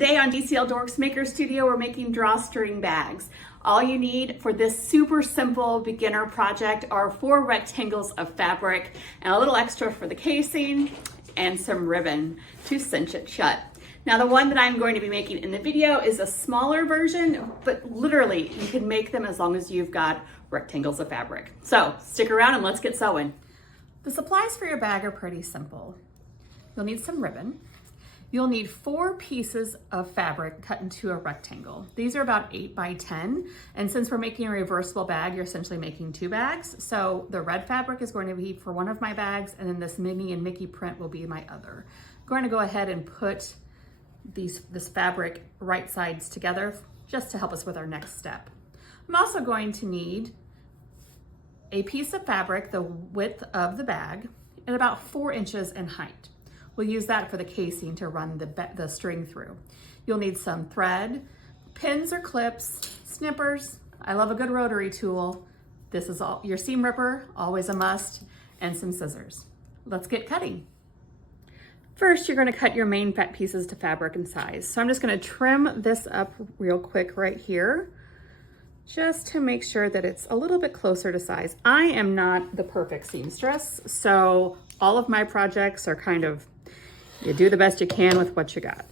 Today on DCL Dorks Maker Studio, we're making drawstring bags. All you need for this super simple beginner project are 4 rectangles of fabric and a little extra for the casing and some ribbon to cinch it shut. Now the one that I'm going to be making in the video is a smaller version, but literally you can make them as long as you've got rectangles of fabric. So stick around and let's get sewing. The supplies for your bag are pretty simple. You'll need some ribbon. You'll need 4 pieces of fabric cut into a rectangle. These are about 8 by 10. And since we're making a reversible bag, you're essentially making 2 bags. So the red fabric is going to be for one of my bags, and then this Minnie and Mickey print will be my other. I'm going to go ahead and put this fabric right sides together just to help us with our next step. I'm also going to need a piece of fabric the width of the bag and about 4 inches in height. We'll use that for the casing to run the string through. You'll need some thread, pins or clips, snippers. I love a good rotary tool. This is all your seam ripper, always a must, and some scissors. Let's get cutting. First, you're going to cut your main fat pieces to fabric and size. So I'm just going to trim this up real quick right here, just to make sure that it's a little bit closer to size. I am not the perfect seamstress, so all of my projects are kind of, you do the best you can with what you got.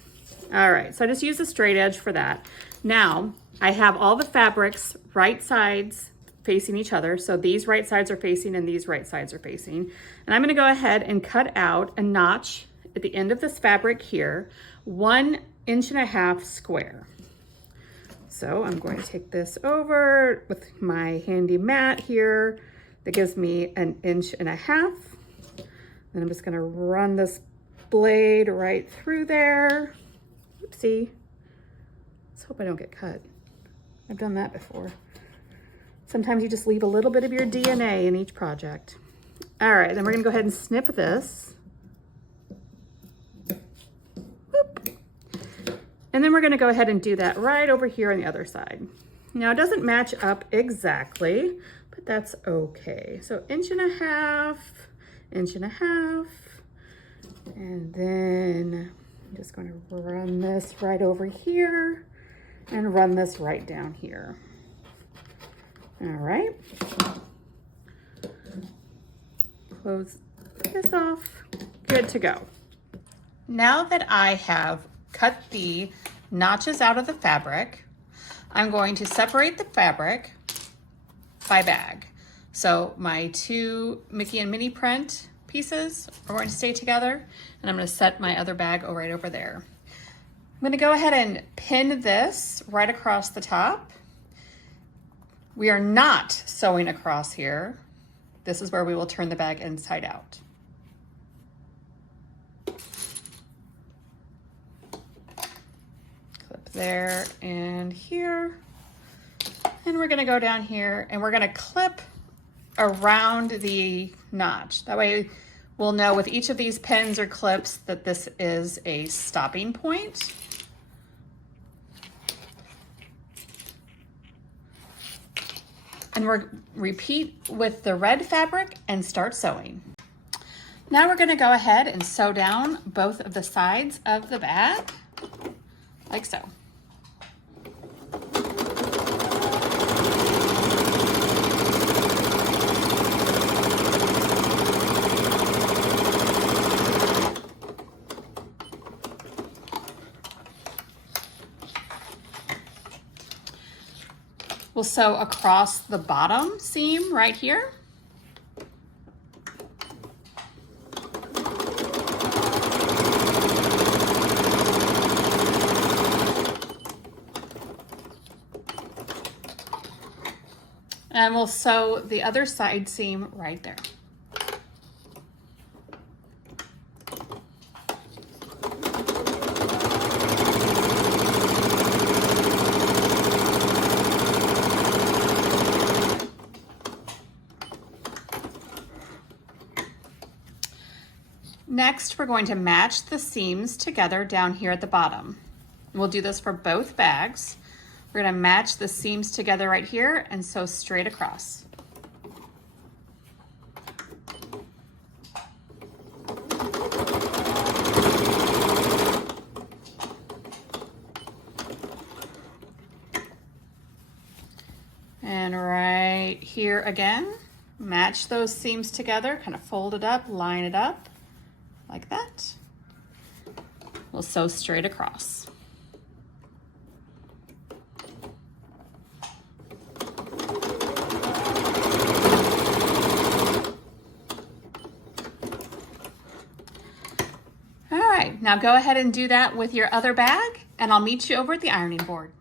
All right, so I just use a straight edge for that. Now, I have all the fabrics right sides facing each other. So these right sides are facing and these right sides are facing. And I'm gonna go ahead and cut out a notch at the end of this fabric here, 1.5 inches square. So I'm going to take this over with my handy mat here that gives me 1.5 inches. And I'm just gonna run this blade right through there. Oopsie. Let's hope I don't get cut. I've done that before. Sometimes you just leave a little bit of your DNA in each project. All right, then we're gonna go ahead and snip this. Boop. And then we're gonna go ahead and do that right over here on the other side. Now it doesn't match up exactly, but that's okay. So 1.5 inches, and then I'm just going to run this right over here and run this right down here. All right. Close this off. Good to go. Now that I have cut the notches out of the fabric, I'm going to separate the fabric by bag. So my 2 Mickey and Minnie print pieces are going to stay together, and I'm going to set my other bag right over there. I'm going to go ahead and pin this right across the top. We are not sewing across here. This is where we will turn the bag inside out. Clip there and here. And we're going to go down here and we're going to clip around the notch. That way we'll know with each of these pins or clips that this is a stopping point. And we're repeat with the red fabric and start sewing. Now we're going to go ahead and sew down both of the sides of the bag like so. We'll sew across the bottom seam right here. And we'll sew the other side seam right there. Next, we're going to match the seams together down here at the bottom. We'll do this for both bags. We're going to match the seams together right here and sew straight across. here again, match those seams together, kind of fold it up, line it up like that. We'll sew straight across. All right, now go ahead and do that with your other bag, and I'll meet you over at the ironing board.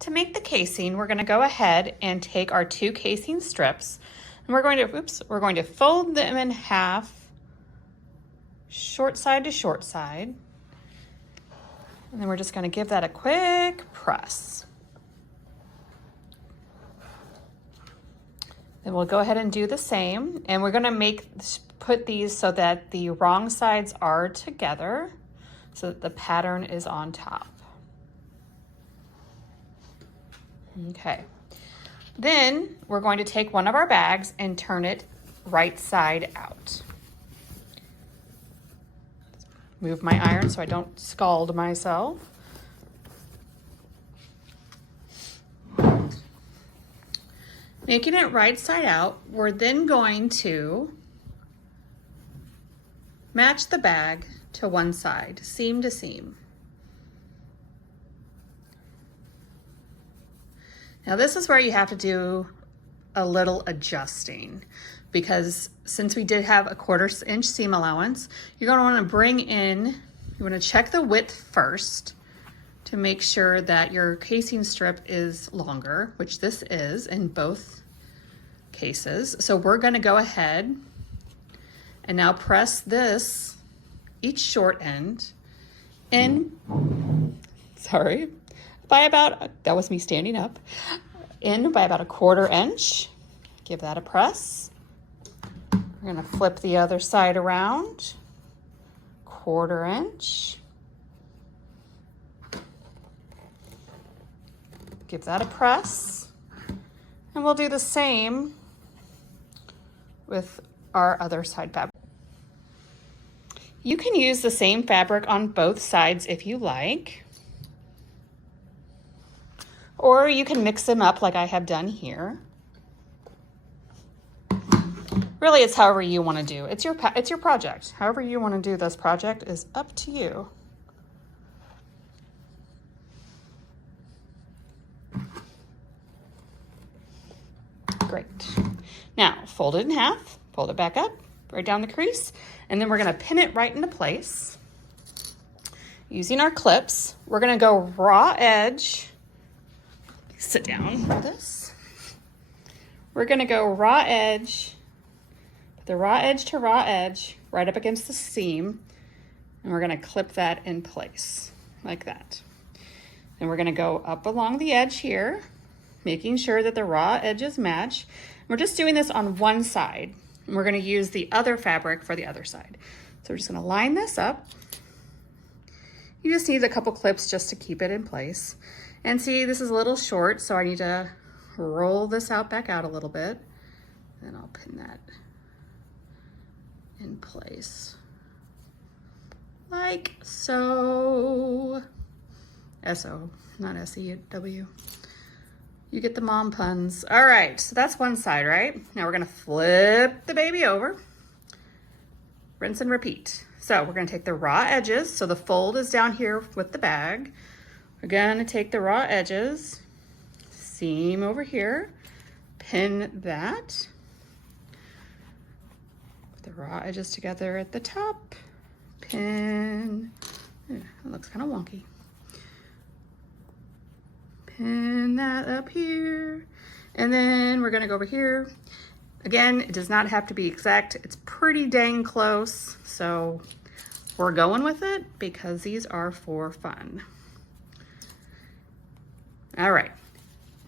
To make the casing, we're going to go ahead and take our 2 casing strips, and we're going to fold them in half, short side to short side, and then we're just going to give that a quick press. Then we'll go ahead and do the same, and we're going to put these so that the wrong sides are together, so that the pattern is on top. Okay, then we're going to take one of our bags and turn it right side out. Move my iron so I don't scald myself. Making it right side out, we're then going to match the bag to one side, seam to seam. Now this is where you have to do a little adjusting, because since we did have a 1/4 inch seam allowance, you're going to want to bring in, you want to check the width first to make sure that your casing strip is longer, which this is in both cases. So we're going to go ahead and now press this, each short end, in, by about, that was me standing up, in by about a 1/4 inch. Give that a press. We're going to flip the other side around, 1/4 inch. Give that a press. And we'll do the same with our other side fabric. You can use the same fabric on both sides if you like, or you can mix them up like I have done here. Really, it's however you want to do. It's your project. However you want to do this project is up to you. Great. Now, fold it in half, fold it back up, right down the crease, and then we're going to pin it right into place. Using our clips, we're going to go raw edge. Sit down for this. We're going to go raw edge, the raw edge to raw edge, right up against the seam, and we're going to clip that in place like that. And we're going to go up along the edge here, making sure that the raw edges match. We're just doing this on one side, and we're going to use the other fabric for the other side. So we're just going to line this up. You just need a couple clips just to keep it in place. And see, this is a little short, so I need to roll this out back out a little bit. Then I'll pin that in place like so. S-O, not S-E-W. You get the mom puns. All right, so that's one side, right? Now we're gonna flip the baby over, rinse and repeat. So we're gonna take the raw edges, so the fold is down here with the bag. We're gonna take the raw edges, seam over here, pin that. Put the raw edges together at the top, pin. It looks kind of wonky. Pin that up here. And then we're gonna go over here. Again, it does not have to be exact. It's pretty dang close. So we're going with it because these are for fun. All right,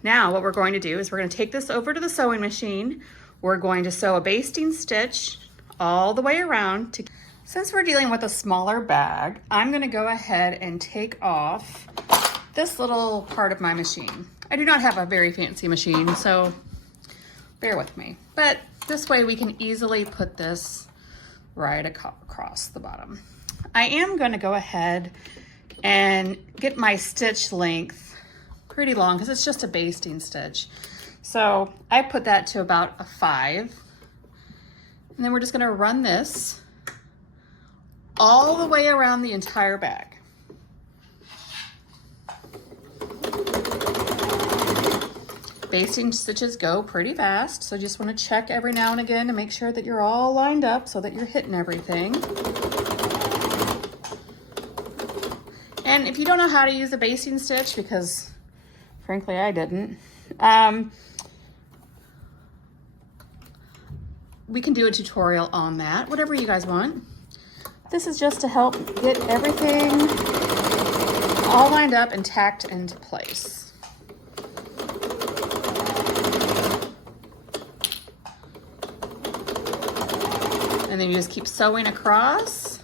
now what we're going to do is we're going to take this over to the sewing machine. We're going to sew a basting stitch all the way around. Since we're dealing with a smaller bag, I'm going to go ahead and take off this little part of my machine. I do not have a very fancy machine, so bear with me. But this way we can easily put this right across the bottom. I am going to go ahead and get my stitch length pretty long because it's just a basting stitch. So I put that to about a 5. And then we're just gonna run this all the way around the entire bag. Basting stitches go pretty fast, so just want to check every now and again to make sure that you're all lined up so that you're hitting everything. And if you don't know how to use a basting stitch, because frankly I didn't, we can do a tutorial on that, whatever you guys want. This is just to help get everything all lined up and tacked into place. And then you just keep sewing across.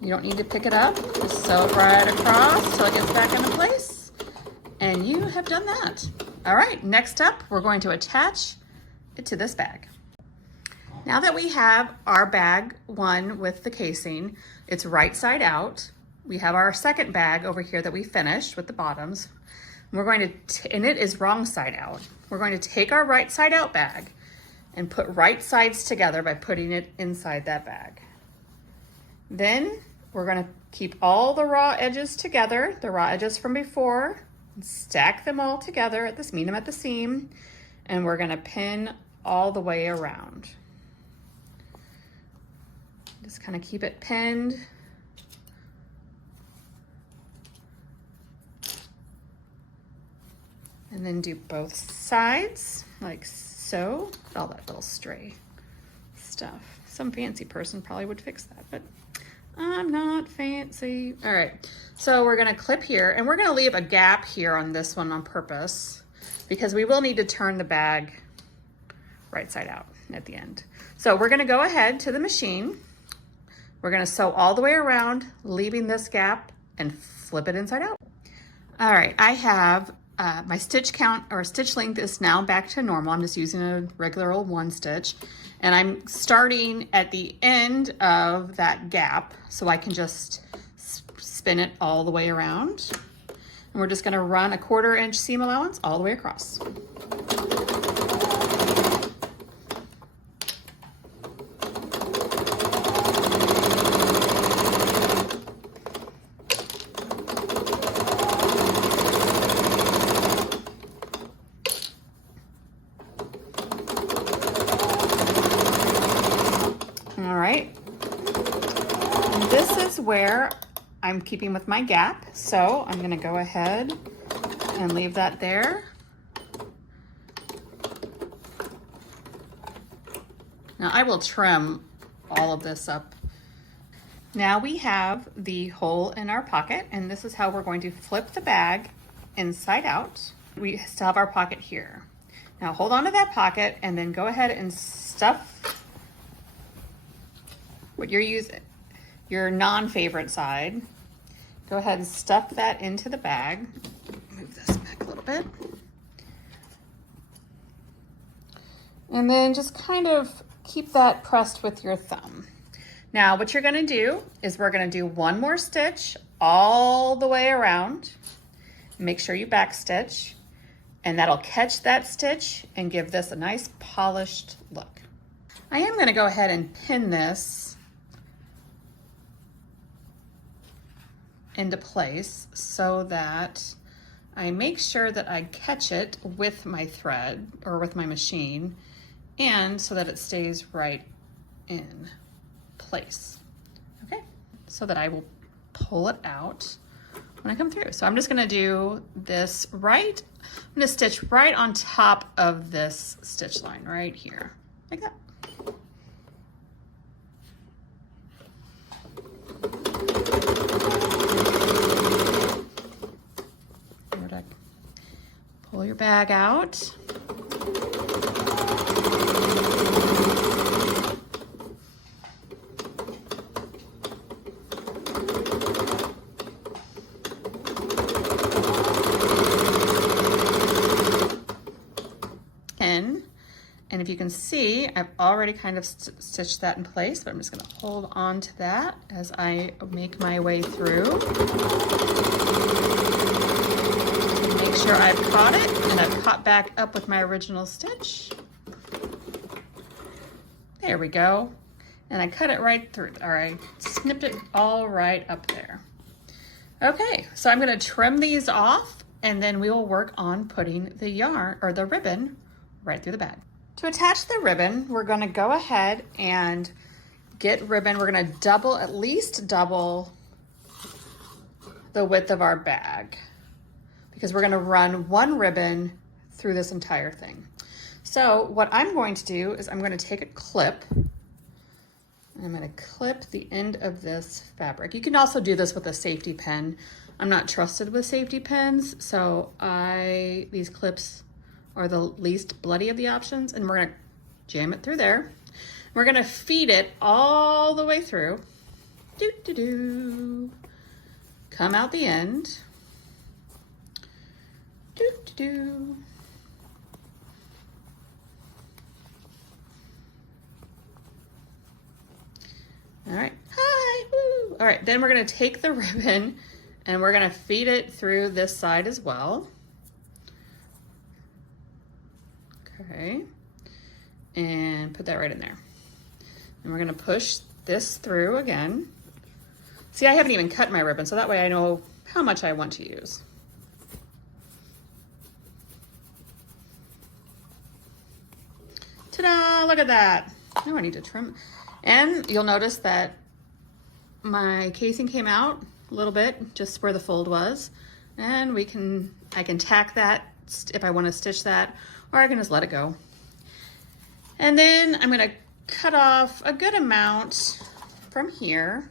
You don't need to pick it up. Just sew it right across till it gets back into place. And you have done that. All right, next up, we're going to attach it to this bag. Now that we have our bag 1 with the casing, it's right side out. We have our second bag over here that we finished with the bottoms. We're going to, and it is wrong side out. We're going to take our right side out bag and put right sides together by putting it inside that bag. Then we're gonna keep all the raw edges together, the raw edges from before, and stack them all together, meet them at the seam, and we're gonna pin all the way around. Just kind of keep it pinned. And then do both sides, like so. All that little stray stuff. Some fancy person probably would fix that, but I'm not fancy. All right, so we're gonna clip here, and we're gonna leave a gap here on this one on purpose, because we will need to turn the bag right side out at the end. So we're gonna go ahead to the machine. We're gonna sew all the way around, leaving this gap, and flip it inside out. All right, I have my stitch count or stitch length is now back to normal. I'm just using a regular old 1 stitch, and I'm starting at the end of that gap so I can just spin it all the way around. And we're just gonna run a 1/4 inch seam allowance all the way across. All right, and this is where I'm keeping with my gap, so I'm gonna go ahead and leave that there. Now I will trim all of this up. Now we have the hole in our pocket, and this is how we're going to flip the bag inside out. We still have our pocket here. Now hold on to that pocket and then go ahead and stuff what you're using, your non-favorite side. Go ahead and stuff that into the bag. Move this back a little bit. And then just kind of keep that pressed with your thumb. Now what you're gonna do is we're gonna do 1 more stitch all the way around. Make sure you back stitch, and that'll catch that stitch and give this a nice polished look. I am gonna go ahead and pin this into place so that I make sure that I catch it with my thread or with my machine, and so that it stays right in place. Okay, so that I will pull it out when I come through. So I'm just gonna do this right, I'm gonna stitch right on top of this stitch line right here, like that. Pull your bag out. And if you can see, I've already kind of stitched that in place, but I'm just gonna hold on to that as I make my way through. Make sure I've caught it, and I've caught back up with my original stitch. There we go. And I cut it right through, or I snipped it all right up there. Okay, so I'm gonna trim these off, and then we will work on putting the yarn, or the ribbon, right through the bag. To attach the ribbon, we're gonna go ahead and get ribbon. We're gonna at least double the width of our bag, because we're gonna run one ribbon through this entire thing. So what I'm going to do is I'm gonna take a clip. I'm gonna clip the end of this fabric. You can also do this with a safety pin. I'm not trusted with safety pins, so these clips are the least bloody of the options, and we're gonna jam it through there. We're gonna feed it all the way through. Do-do-do. Come out the end. Do-do-do. All right, hi, woo. All right, then we're gonna take the ribbon and we're gonna feed it through this side as well. Okay, and put that right in there. And we're gonna push this through again. See, I haven't even cut my ribbon, so that way I know how much I want to use. Ta-da, look at that. Now I need to trim. And you'll notice that my casing came out a little bit, just where the fold was. And I can tack that if I want to stitch that, or I can just let it go. And then I'm gonna cut off a good amount from here.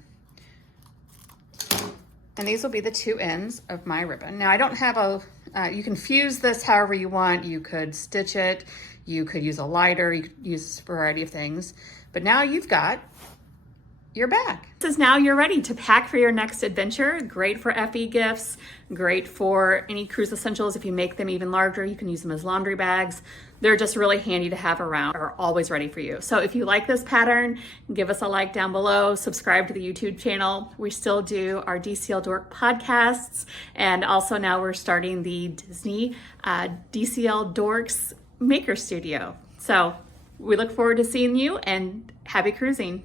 And these will be the two ends of my ribbon. Now I don't have you can fuse this however you want. You could stitch it, you could use a lighter, you could use a variety of things. But now you've got your bag. This is now you're ready to pack for your next adventure. Great for FE gifts, great for any cruise essentials. If you make them even larger, you can use them as laundry bags. They're just really handy to have around, are always ready for you. So if you like this pattern, give us a like down below, subscribe to the YouTube channel. We still do our DCL Dork podcasts, and also now we're starting the Disney DCL Dorks Maker Studio. So we look forward to seeing you, and happy cruising.